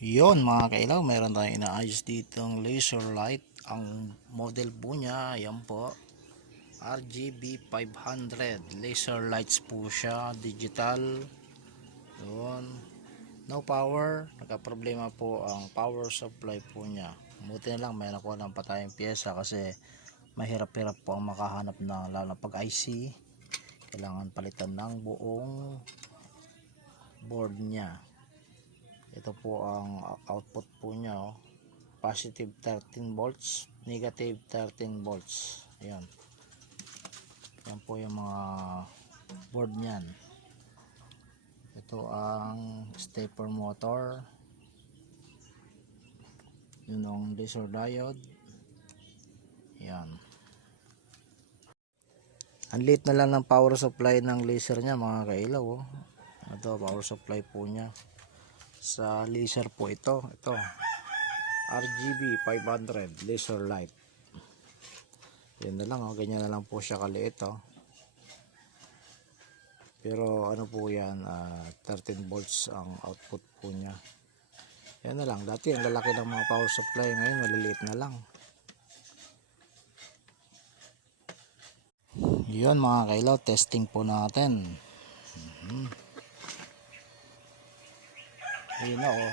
Yon mga kailaw, meron tayong inaayos ditong laser light. Ang model po niya, yan po, RGB 500 laser lights po siya, digital. Yun, no power, nagka-problema po ang power supply po niya. Buti na lang may nakuha lang pa tayong pyesa kasi mahirap-hirap po ang makahanap ng, lalo na pag IC kailangan palitan ng buong board niya. Ito po ang output po niya, oh. Positive 13 volts, negative 13 volts. Ayan. Yan po yung mga board niyan. Ito ang stepper motor. Yun ang laser diode. Yan. Ang liit na lang ng power supply ng laser niya mga kailaw, oh. Ito power supply po niya. Sa laser po ito RGB 500 laser light. Yan na lang, oh, ganyan na lang po siya kaliit, oh. Pero ano po yan, 13 volts ang output po niya. Yan na lang, dati ang lalaki ng mga power supply, ngayon maliliit na lang. Yun mga kailaw, testing po natin. Ayun na, oh,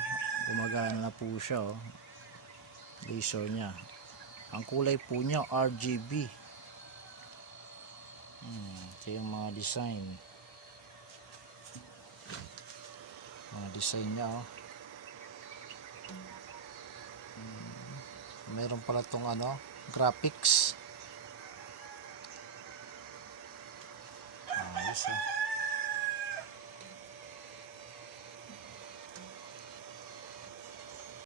gumagana na po siya, oh. Laser niya. Ang kulay po niya RGB. Ito yung mga design niya, oh. Meron pala tong ano, graphics. Ayos, oh.